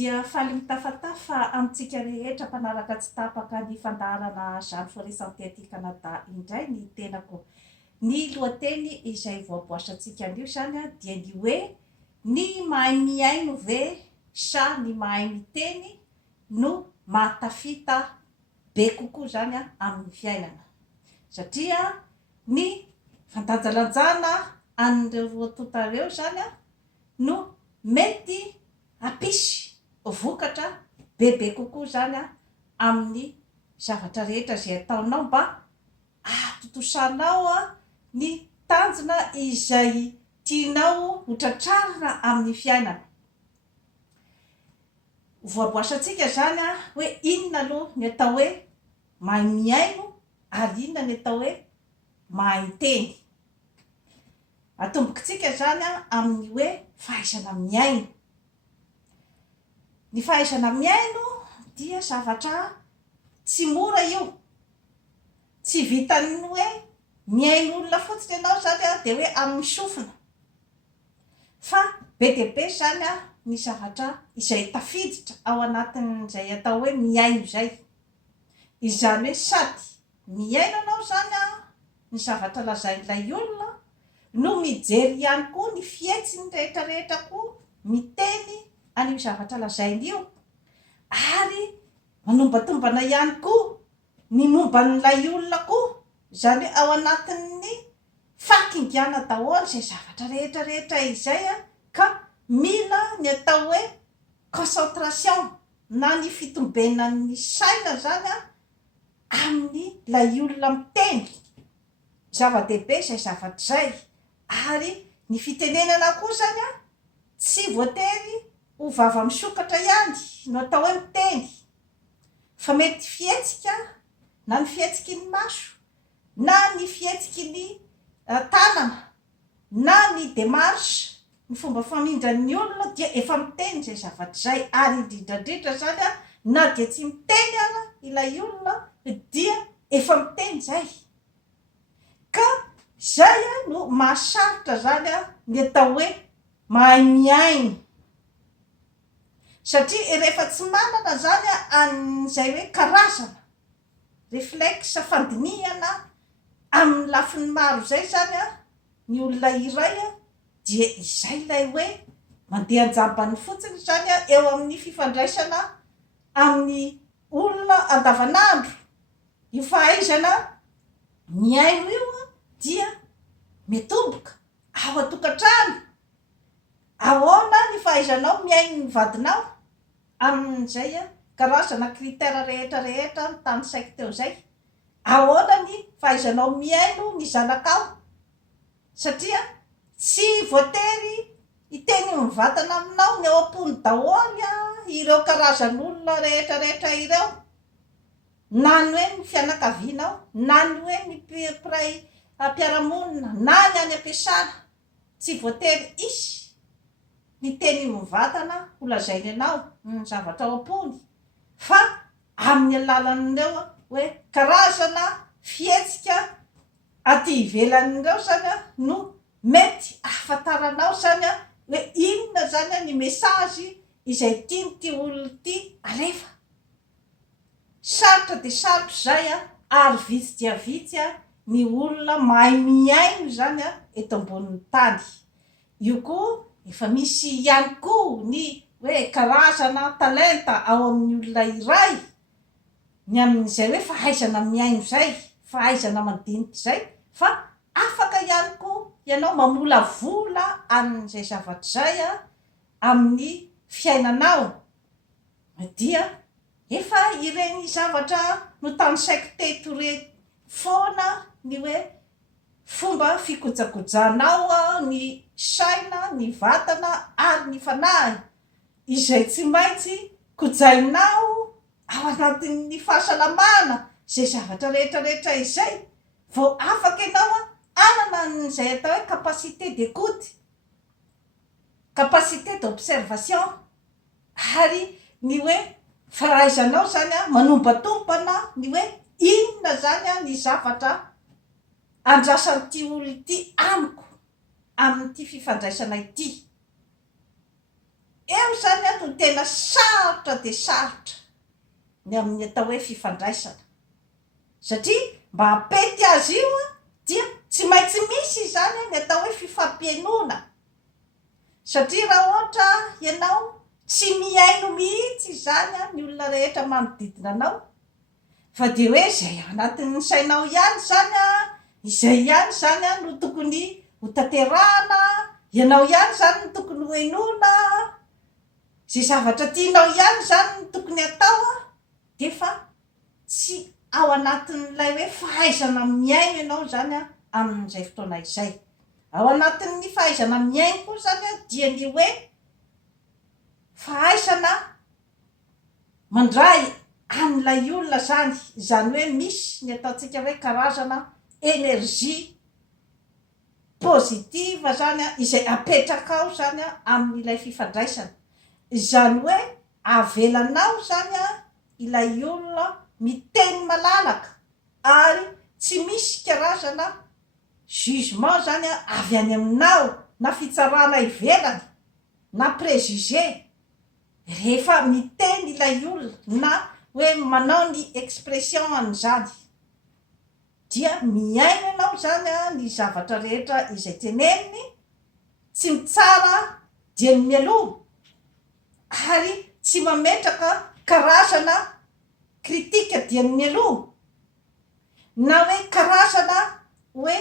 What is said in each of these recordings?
dia faly mitafatafa amintsika rehetra mpanaraka tsy tapaka ny fandaharana Jeanne Forest-Santé aty Canada indray ny tenako. Ny lohateny izay voaboasantsika anio zany dia ny hoe ny mahay miaino ve sa ny mahay miteny no mahatafita be kokoa zany amin'ny fiainana. Satria ny fandanjalanjana an'ireo roatontareo zany no mety apisy vokatra bebe kokoa zany amin'ny zavatra rehetra izay ataonao mba atotosanao ny tanjona izay tianao hotratrarina amin'ny fiainana. Voaboasantsika zany hoe inona aloha ny atao hoe mahay miaino ary inona ny atao hoe mahay miteny. Atombokitsika zany amin'ny hoe fahaizana miaino. Ny fahaizana miaino dia zavatra tsy mora io. Tsy vitan'ny hoe miaino olona fotsiny ianao zany dia hoe amin'ny sofina. Fa be dia be zany ny zavatra izay tafiditra ao anatin'izay atao hoe miaino izay. Izany hoe sady miaino anao zany ny zavatra lazain'ilay olona no mijery ihany koa ny fihetsiny rehetrarehetra koa miteny an'io zavatra lazainy io, ary manombatombana ihany koa ny momban'ilay olona koa, izany hoe ao anatin'ny fakingana daholo izay zavatra rehetrarehetra izay ka mila ny atao hoe concentration na ny fitombenan'ny saina zany amin'ny lay olona miteny. Zava-dehibe izay zavatra izay, ary ny fitenenana koa zany tsy voatery ho vava misokatra ihany no atao hoe miteny, fa mety fihetsika, na ny fihetsiky ny maso, na ny fihetsiky ny tanana, na ny démarche, ny fomba famindran'ny olona dia efa miteny izay zavatra izay. Ary indrindrandrindra zany na dia tsy miteny ilay olona dia efa miteny izay. Ka izay no mahasarotra zany ny atao hoe mahay miaino. Satria rehefa tsy manana zany an'izay hoe karazana réflexe fandinihana amin'ny lafiny maro izay zany ny olona iray dia izay ilay hoe mandeha anjambany fotsiny zany eo amin'ny fifandraisana amin'ny olona andavanandro. Io fahaizana miaino io dia mitomboka ao an-tokantrano. Ahoana ny fahaizanao miaino ny vadinao amin'izay karazana critère rehetrarehetra ny tany saiko teo zay. Ahoana ny fahaizanao miaino ny zanakao, satria tsy voatery hiteny ny vatana aminao ny ao am-pony daholo ireo karazan'olona rehetrarehetra ireo, na ny hoe ny fianakavianao, na ny hoe ny mpiray mpiaramonina, na ny any am-piasana. Tsy voatery isy ny teny ny vatana ho lazainy ianao ny zavatra ao am-pony, fa amin'ny alalan'ireo hoe karazana fihetsika aty ivelan'ireo zany no mety ahafantaranao zany hoe inona zany ny mesazy izay tian'ity olona ity alefa. Sarotra dia sarotra izay ary vitsy dia vitsy ny olona mahay miaino zany eto ambonin'ny tany. Io koa efa misy ihany koa ny hoe karazana talenta ao amin'ny olona iray, ny amin'izay hoe fahaizana miaino izay, fahaizana mandinika izay, fa afaka ihany koa ianao mamolavola amin'izay zavatra izay amin'ny fiainanao. Dia efa ireny zavatra no tany saiko teto foana ny hoe fomba fikojakojanao ny saina, ny vatana ary ny fanahy, izay tsy maintsy kojainao ao anatin'ny fahasalamana. Izay zavatra rehetrarehetra izay vao afaka ianao anana n'izay atao hoe capacité d'écoute, capacité d'observation, ary ny hoe fahaizanao zany manombatombana ny hoe inona zany ny zavatra andrasan'ity olona ity amiko amin'ity fifandraisana ity. Eo zany tena sarotra de sarotra ny amin'ny atao hoe fifandraisana satria mba hapety azy io dia tsy maintsy misy izany ny atao hoe fifampiainona satria raha ohatra ianao tsy miaino mihitsy zany ny olona rehetra manodidina anao fa de hoe zay anatin'ny sainao ihany zany izay ihany zany no tokony ho tanterahana ianao ihany zany no tokony ho enona zay zavatra tianao ihany zany no tokony atao de fa tsy ao anatin'ilay hoe fahaizana miaino ianao zany amin'izay fotoana izay ao anatin'ny fahaizana miaino koa zany dia ny hoe fahaizana mandray an'ilay olona zany hoe misy ny ataontsika hoe karazana energia pozitiva zany izay apetraka ao zany amin'ilay fifandraisana izany hoe avelanao zany ilay olona miteny malalaka ary tsy misy karazana jugement zany avy any aminao na fitsarana ivelany na préjugé rehefa miteny ilay olona na hoe manao ny expression an'izany dia miaino ianao zany ny zavatra rehetra izay teneniny tsy mitsara dia ny mialoha ary tsy mametraka karazana kritika dia ny mialoha na hoe karazana hoe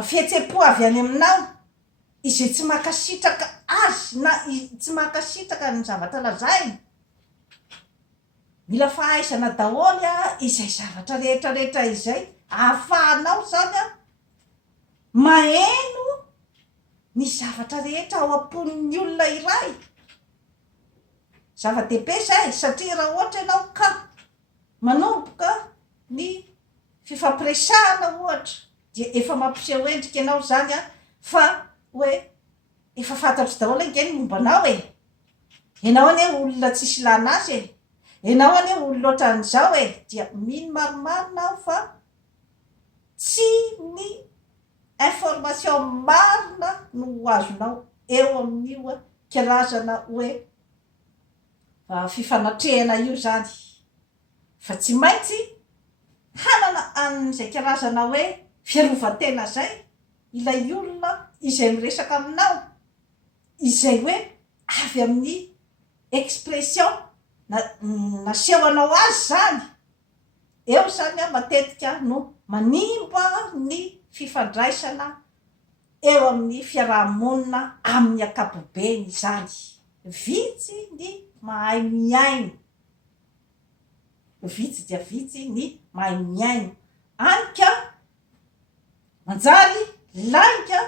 fihetsepo avy any aminao izay tsy makasitraka azy na tsy makasitraka ny zavatra lazainy mila fahaizana daholy izay zavatra rehetrarehetra izay ahafahanao zany maheno ny zavatra rehetra ao am-pon'ny olona iray zava-dehibe zay satria raha ohatra ianao ka manomboka ny fifampiresahana ohatra dia efa mampiseho endrika ianao zany fa hoe efa fantatro daholo nge ny mombanao ianao ane olona tsisy lanazy ianao ane olona ohatran'izao dia mino marimarina fa tsy ny information marina no azonao eo amin'io karazana hoe fifanatrehana io zany fa tsy maintsy hanana an'izay karazana hoe fiarovatena zay ilay olona izay miresaka aminao izay hoe avy amin'ny expression nasehoanao azy zany eo zany matetika no manimba ny fifandraisana eo amin'ny fiarahamonina amin'ny ankapobeny zany vitsy ny mahay miaino vitsy dia vitsy ny mahay miaino anika manjary laika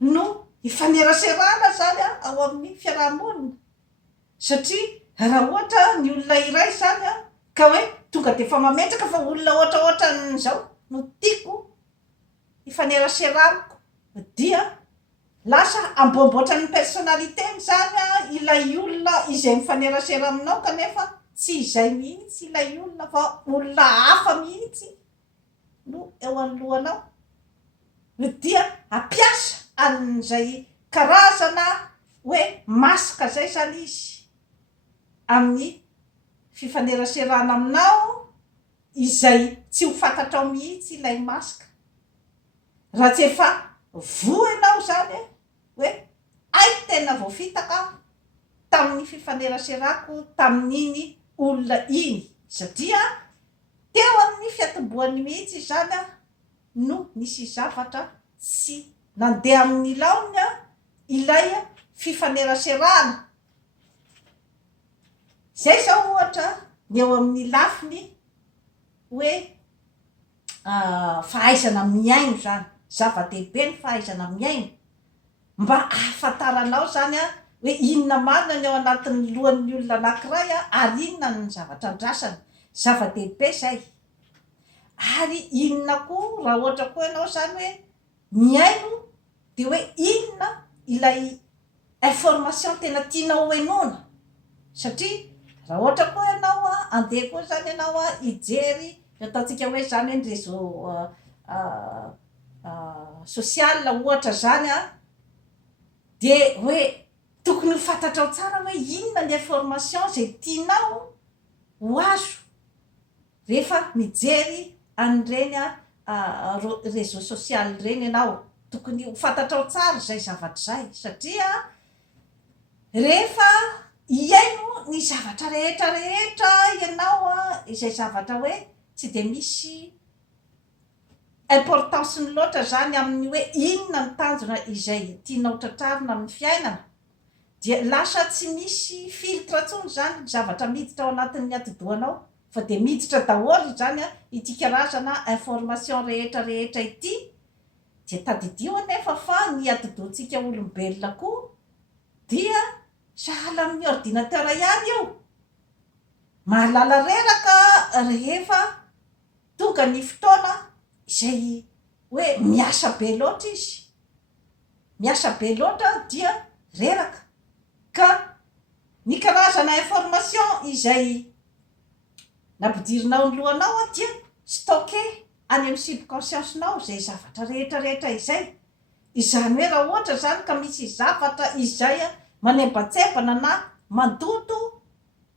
no ifaneraserana zany ao amin'ny fiarahamonina satria raha ohatra ny olona iray zany ka hoe tonga de fa mametraka fa olona ohatraohatran'izao no tiako ifaneraseraniko dia lasa ambomboatra ny personnaliteny zany ilay olona izay mifanerasera aminao kanefa tsy izay mihitsy ilay olona fa olona hafa mihitsy no eo anoloanao dia ampiasa an'izay karazana hoe masaka zay zany izy amin'ny fifaneraserana aminao izay tsy ho fantatrao mihitsy ilay masaka raha tsy efa voanao zany hoe ay tena voafitaka tamin'ny fifaneraserako tamin'iny olona iny satria teo amin'ny fiatomboany mihitsy zany no nisy zavatra tsy nandeha amin'ny laony ilay fifaneraserana zay zao ohatra ny eo amin'ny lafiny hoe fahaizana miaino zany zava-dehibe ny fahaizana miaino mba ahafantaranao zany hoe inona marina ny ao anatin'ny lohan'ny olona anankiray ary inona ny zavatra andrasany zava-dehibe zay ary inona koa raha ohatra koa ianao zany hoe miaino de hoe inona ilay information tena tianao hoenona satria raha ohatra koa ianao andeha koa zany ianao hijery ataontsika hoe zany hoe réseau social ohatra zany de hoe tokony ho fantatra ao tsara hoe inona ny information zay tianao ho azo rehefa mijery an'ireny réseau social ireny ianao. Tokony ho fantatra ao tsara zay zavatra zay satria rehefa iaino ny zavatra rehetrarehetra ianao izay zavatra hoe tsy de misy importance ny loatra zany amin'ny hoe inona ny tanjona izay tianao tratrarina amin'ny fiainana, dia lasa tsy misy filtre ntsony zany ny zavatra miditra ao anatin'ny atidohanao fa de miditra daholo zany ity karazana information rehetrarehetra ity. Dia tadidio anefa fa ny atidohantsika olombelona koa dia sahala amin'ny ordinateur ihany io, mahalala reraka rehefa tonga ny fotoana izay hoe miasa be loatra izy, miasa be loatra dia reraka. Ka ny karazana information izay nampidirinao ny lohanao dia stocké any amin'ny subconscience-nao zay zavatra rehetrarehetra izay. Izany hoe raha ohatra zany ka misy zavatra izay manembatsebana na mandoto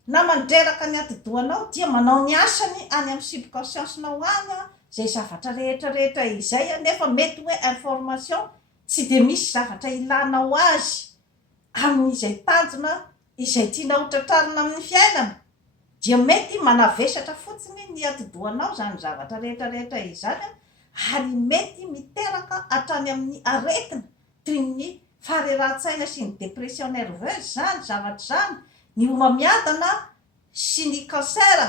na mandreraka ny atidohanao dia manao ny asany any amin'ny subconscience-nao any zay zavatra rehetrarehetra izay nefa mety hoe information tsy de misy zavatra ilanao azy amin'izay tanjona izay tianao tratrarina amin'ny fiainana, dia mety manavesatra fotsiny ny atidohanao zany zavatra rehetrarehetra izany ary mety miteraka hatrany amin'ny aretina toy ny fahareran-tsaina sy ny dépression nerveuse zany zavatra zany, ny homamiadana sy ny cancer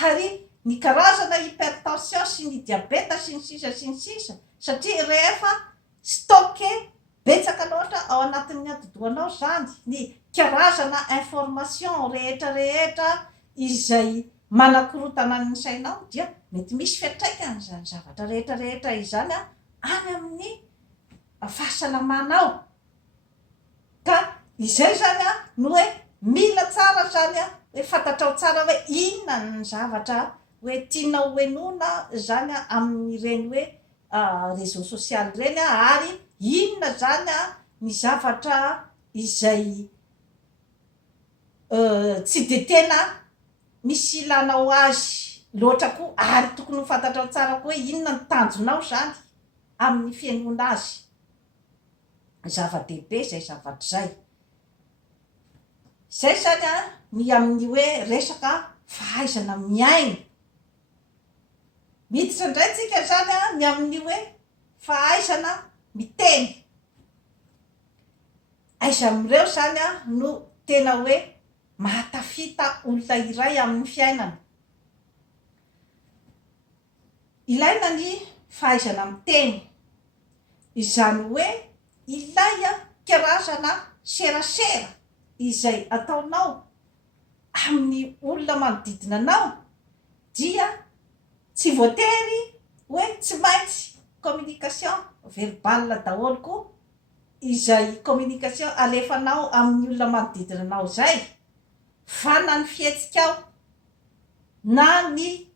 ary ny karazana hypertension sy ny diabeta sy ny sisa satria rehefa stocké betsaka loatra ao anatin'ny atidohanao zany ny karazana information rehetrarehetra izay manakorotana ny sainao, dia mety misy fiatraikany zany zavatra rehetrarehetra izany any amin'ny fahasalamanao. Ka izay zany no hoe mila tsara zany hoe fantatrao tsara hoe inona ny zavatra hoe tianao hoenona zany amin'ireny hoe réseau social ireny ary inona zany ny zavatra izay tsy de tena misy ilanao azy loatra koa ary tokony ho fantatrao tsara koa hoe inona ny tanjonao zany amin'ny fiainona azy. Zava-dehibe zay zavatra zay. Zay zany ny amin'ny hoe resaka fahaizana miaina. Miditra indray tsika zany ny amin'ny hoe fahaizana miteny. Aiza amin'ireo zany no tena hoe mahatafita olona iray amin'ny fiainana. Ilaina ny fahaizana miteny, izany hoe ilay karazana serasera izay ataonao amin'ny olona manodidina anao, dia tsy voatery hoe tsy maintsy communication verbale daholo koa izay communication alefanao amin'ny olona manodidina anao zay, fa na ny fihetsikao na ny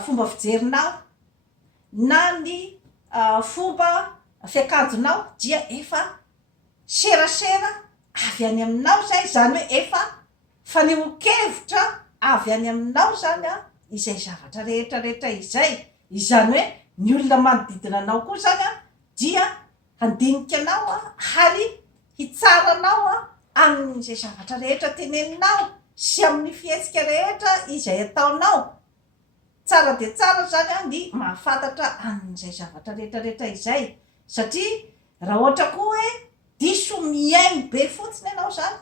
fomba fijerinao na ny fomba fiakanjonao dia efa serasera avy any aminao zay, zany hoe efa fanehoan-kevitra avy any aminao zany izay zavatra rehetrarehetra izay. Izany hoe ny olona manodidina anao koa zany dia handinika anao ary hitsaranao amin'izay zavatra rehetra teneninao sy amin'ny fihetsika rehetra izay ataonao. Tsara de tsara zany ny mahafantatra amin'izay zavatra rehetrarehetra izay, satria raha ohatra koa hoe diso miainy be fotsiny ianao zany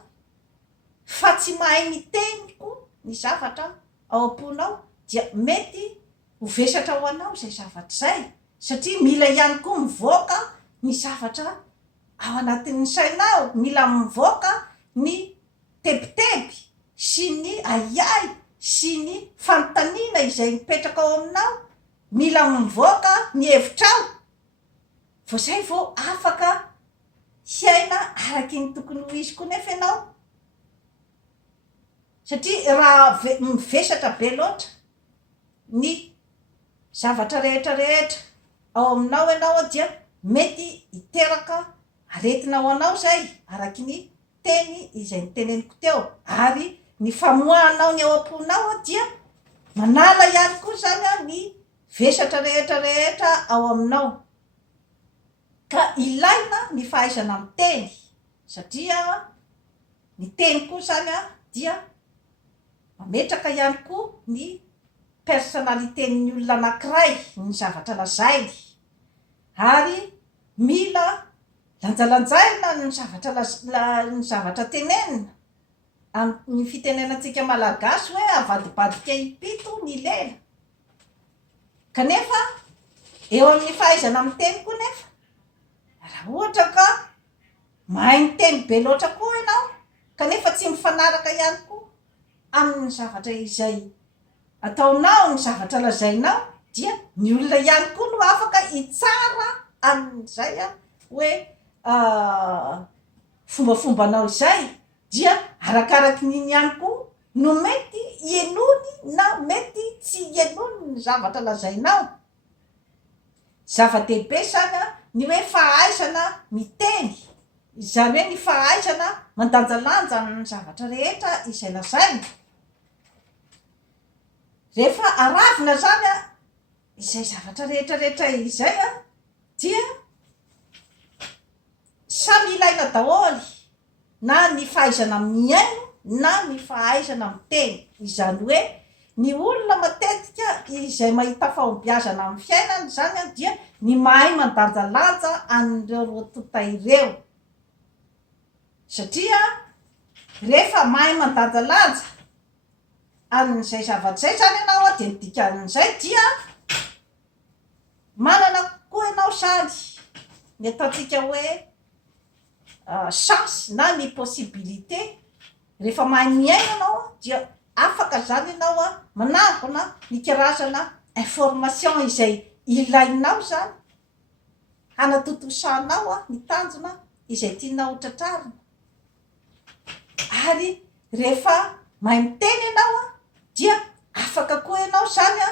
fa tsy mahay miteny koa ny zavatra ao am-ponao, dia mety ho vesatra ho anao zay zavatra zay, satria mila ihany koa mivoaka ny zavatra ao anatin'ny sainao, mila mivoaka ny tebiteby sy ny ayay sy ny fanontaniana izay mipetraka ao aminao, mila mivoaka ny hevitrao, vao zay vao afaka hiaina araky ny tokony ho izy koa nefa ianao. Satria raha mivesatra be loatra ny zavatra rehetrarehetra ao aminao ianao dia mety hiteraka aretina ho anao zay araky ny teny izay niteneniko teo. Ary ny famoahanao ny ao am-ponao dia manala ihany koa zany ny vesatra rehetrarehetra ao aminao. Ka ilaina ny fahaizana miteny satria ny teny koa zany dia mametraka ihany koa ny personnalité-ny olona anankiray, ny zavatra lazainy. Ary mila lanjalanjaina ny zavatra tenenina. Amin'ny fitenenantsika malagasy hoe avadibadika impito ny lela. Kanefa eo amin'ny fahaizana miteny koa nefa, raha ohatra ka mahay miteny be loatra koa ianao kanefa tsy mifanaraka ihany koa amin'ny zavatra izay ataonao, ny zavatra lazainao, dia ny olona ihany koa no afaka hitsara amin'izay hoe fombafombanao izay, dia arakaraky n'iny ihany koa no mety ienony na mety tsy ienony ny zavatra lazainao. Zava-dehibe zany ny hoe fahaizana miteny, izany hoe ny fahaizana mandanjalanja ny zavatra rehetra izay lazaina. Rehefa aravina zany izay zavatra rehetrarehetra izay dia samy ilaina daholo, na ny fahaizana miaino na ny fahaizana miteny. Izany hoe ny olona matetika izay mahita fahombiazana amin'ny fiainany zany dia ny mahay mandanjalanja an'ireo roatota ireo. Satria rehefa mahay mandanjalanja amin'izay zavatra zay zany ianao dia ny dikan'izay dia manana koa ianao zany ny ataontsika hoe chance na ny possibilité. Rehefa mahay miaina ianao dia afaka zany ianao manangona ny karazana information izay ilainao zany hanatotosanao ny tanjona izay tianao tratrarina. Ary rehefa mahay miteny ianao dia afaka koa ianao zany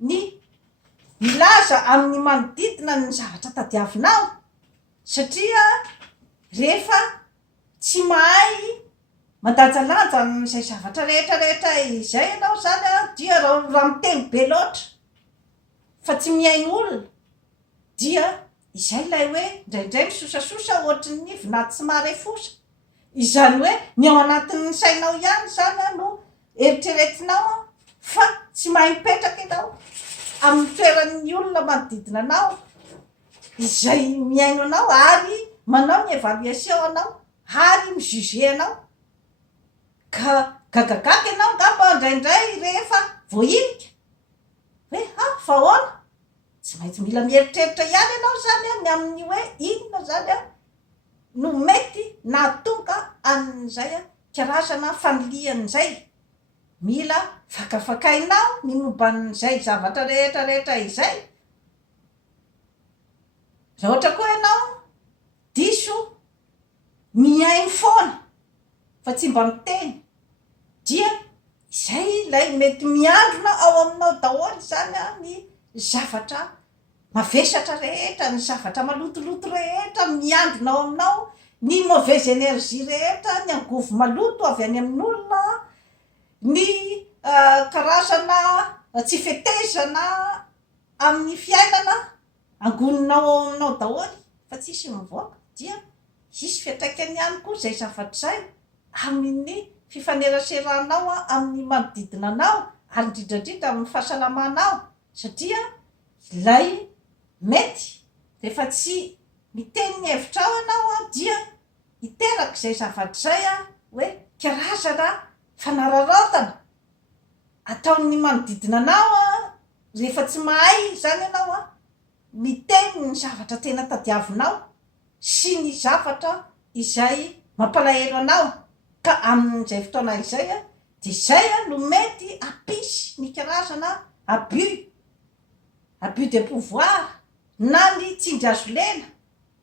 ny milaza amin'ny manodidina ny zavatra tadiavinao. Satria rehefa tsy mahay mandanjalanja n'izay zavatra rehetrarehetra izay ianao zany dia raha miteny be loatra fa tsy miaino olona, dia izay ilay hoe indraindray misosasosa ohatry ny vinaty tsy mare fosa. Izany hoe ny ao anatin'ny sainao ihany zany no eritreretinao fa tsy mahay mipetraka ianao amin'ny toeran'ny olona manodidina anao izay miaino anao, ary manao ny évaluation anao, ary mijuge anao. Ka gagagaga ianao ngamba indraindray rehefa voahinika hoe fa ahoana, tsy maintsy mila mieritreritra ihany ianao zany ny amin'ny hoe inona zany no mety nahatonga amin'izay karazana fanilian'izay. Mila fakafakainao ny momban'izay zavatra rehetrarehetra izay. Raha ohatra koa ianao diso miaino foana fa tsy mba miteny, dia izay ilay mety miandrona ao aminao daholo zany ny zavatra mavesatra rehetra, ny zavatra malotoloto rehetra miandrona ao aminao, ny mauvaise énergie rehetra, ny angovo maloto avy any amin'olona, ny karazana tsy fetezana amin'ny fiainana angoninao ao aminao daholo fa tsisy mivoaka. Dia isy fiatraikany ihany koa zay zavatra zay amin'ny fifaneraseranao amin'ny manodidina anao, ary indrindrandrindra amin'ny fahasalamanao. Satria ilay mety rehefa tsy miteny ny hevitrao ianao dia hiteraka izay zavatra zay hoe karazana fanararaotana ataon'ny manodidina anao rehefa tsy mahay zany ianao miteny ny zavatra tena tadiavinao sy ny zavatra izay mampalahelo anao. Ka amin'izay fotoana izay dia izay no mety hampisy ny karazana abus de pouvoir na ny tsindry lela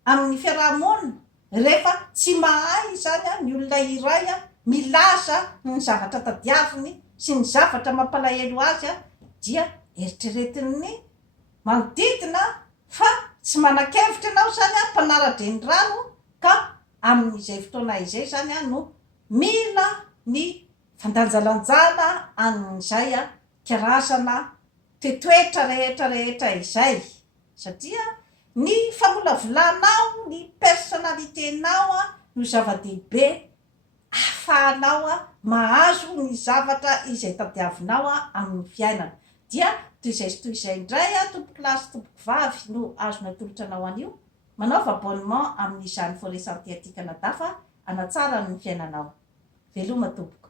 amin'ny fiarahamonina rehefa tsy mahay zany ny olona iray milaza ny zavatra tadiaviny sy ny zavatra mampalahelo azy dia eritreretin'ny manodidina fa tsy manan-kevitra ianao zany mpanara-drenirano ka amin'izay fotoana izay zany a no mila ny fandanjalanjana amin'izay a karazana toetoetra rehetrarehetra izay satria ny famolavolanao ny personalitenao a no zava-dehibe ahafahanao a mahazo ny zavatra izay tadiavinao a amin'ny fiainana dia toy izay indray a tompoky lasy tompoky vavy no azona tolotra anao an'io manaova abonnement amin'izany foresanty atika nadafa anatsara ny fiainanao veloma tompoko